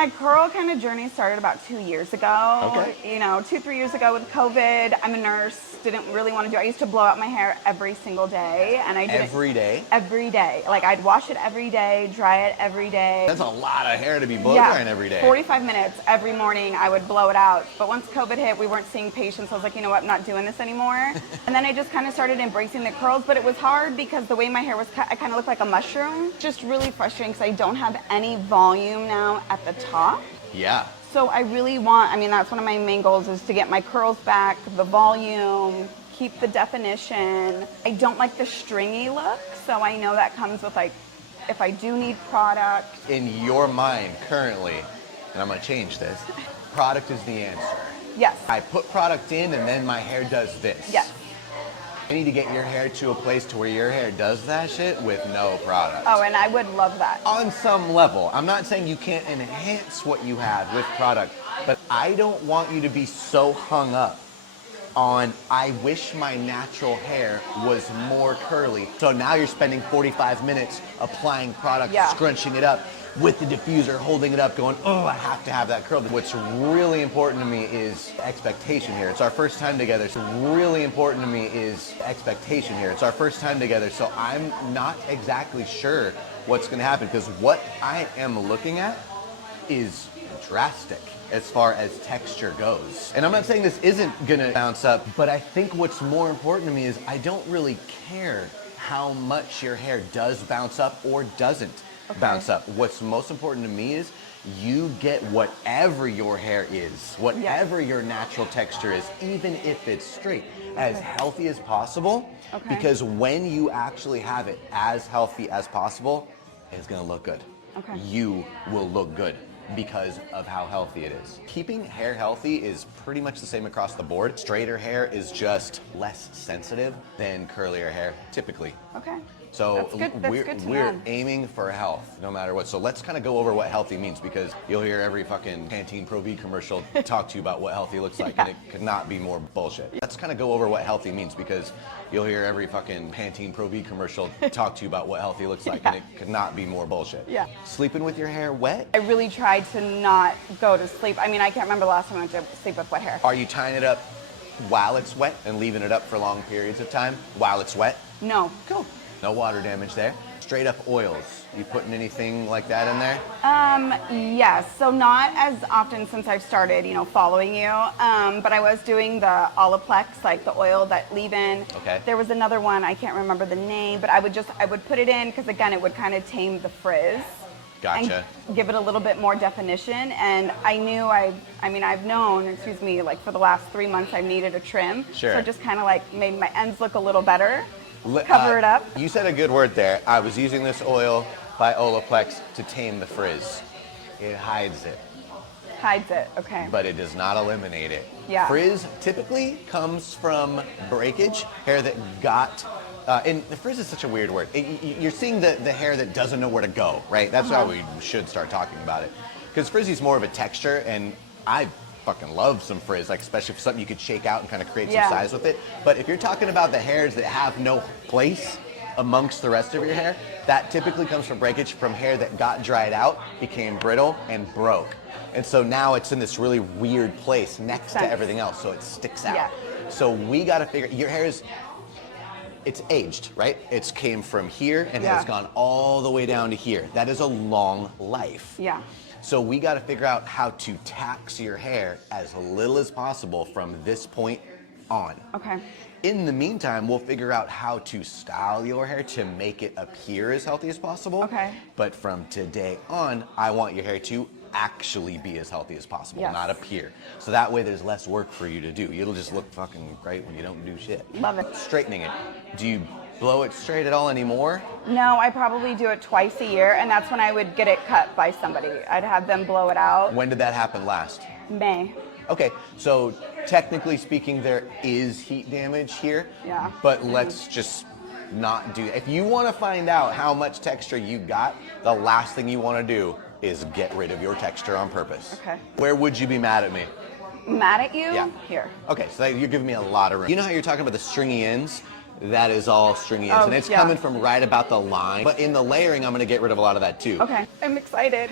my curl kind of journey started about 2 years ago. Okay. You know, 2-3 years ago with COVID. I'm a nurse, didn't really want to do it. I used to blow out my hair every single day, and I did Every day? Every day. Like, I'd wash it every day, dry it every day. That's a lot of hair to be blow drying every day. 45 minutes every morning I would blow it out. But once COVID hit, we weren't seeing patients. I was like, you know what, I'm not doing this anymore. And then I just kind of started embracing the curls, but it was hard because the way my hair was cut, I kind of looked like a mushroom. Just really frustrating because I don't have any volume now at the top. Yeah. So I really want, I mean, that's one of my main goals is to get my curls back, the volume, keep the definition. I don't like the stringy look, so I know that comes with, like, if I do need product. In your mind currently, and I'm gonna change this, product is the answer. Yes. I put product in and then my hair does this. Yes. You need to get your hair to a place to where your hair does that shit with no product. Oh, and I would love that. On some level. I'm not saying you can't enhance what you have with product, but I don't want you to be so hung up on, I wish my natural hair was more curly. So now you're spending 45 minutes applying product, scrunching it up with the diffuser, holding it up, going, oh, I have to have that curl. What's really important to me is expectation here. It's our first time together. So really important to me is expectation here. It's our first time together. So I'm not exactly sure what's gonna happen because what I am looking at is drastic as far as texture goes. And I'm not saying this isn't gonna bounce up, but I think what's more important to me is I don't really care how much your hair does bounce up or doesn't bounce up. What's most important to me is you get whatever your hair is, whatever your natural texture is, even if it's straight, as healthy as possible. Because when you actually have it as healthy as possible, it's gonna look good. You will look good because of how healthy it is. Keeping hair healthy is pretty much the same across the board. Straighter hair is just less sensitive than curlier hair, typically. So we're aiming for health no matter what. So let's kind of go over what healthy means because you'll hear every fucking Pantene Pro V commercial talk to you about what healthy looks like and it could not be more bullshit. Let's kind of go over what healthy means because you'll hear every fucking Pantene Pro V commercial talk to you about what healthy looks like and it could not be more bullshit. Sleeping with your hair wet? I really tried to not go to sleep. I mean, I can't remember the last time I went to sleep with wet hair. Are you tying it up while it's wet and leaving it up for long periods of time while it's wet? No. Cool. No water damage there. Straight up oils. You putting anything like that in there? Yes. So not as often since I've started, you know, following you. But I was doing the Olaplex, like the oil that leave-in. There was another one, I can't remember the name, but I would put it in because again, it would kind of tame the frizz. Gotcha. And give it a little bit more definition. And I knew I've known, like for the last 3 months I've needed a trim. Sure. So just kind of like made my ends look a little better. Cover it up. You said a good word there. I was using this oil by Olaplex to tame the frizz. It hides it. Hides it, okay. But it does not eliminate it. Yeah. Frizz typically comes from breakage, hair that got, and the frizz is such a weird word. You're seeing the hair that doesn't know where to go, right? That's how we should start talking about it. Because frizzy is more of a texture, and I fucking love some frizz, like especially for something you could shake out and kind of create some size with it. But if you're talking about the hairs that have no place amongst the rest of your hair, that typically comes from breakage from hair that got dried out, became brittle, and broke. And so now it's in this really weird place next to everything else, so it sticks out. So we got to figure, your hair is, it's aged, right? It's came from here and has gone all the way down to here. That is a long life. So we got to figure out how to tax your hair as little as possible from this point on. In the meantime, we'll figure out how to style your hair to make it appear as healthy as possible. But from today on, I want your hair to actually be as healthy as possible, not appear. So that way there's less work for you to do. It'll just look fucking great when you don't do shit. Love it. Straightening it. Do you blow it straight at all anymore? No, I probably do it twice a year, and that's when I would get it cut by somebody. I'd have them blow it out. When did that happen last? May. Okay, so technically speaking, there is heat damage here. But let's just not do that. If you want to find out how much texture you got, the last thing you want to do is get rid of your texture on purpose. Where would you be mad at me? Mad at you? Here. Okay, so you're giving me a lot of room. You know how you're talking about the stringy ends? That is all stringy ends, and it's coming from right about the line. But in the layering, I'm going to get rid of a lot of that too. Okay, I'm excited.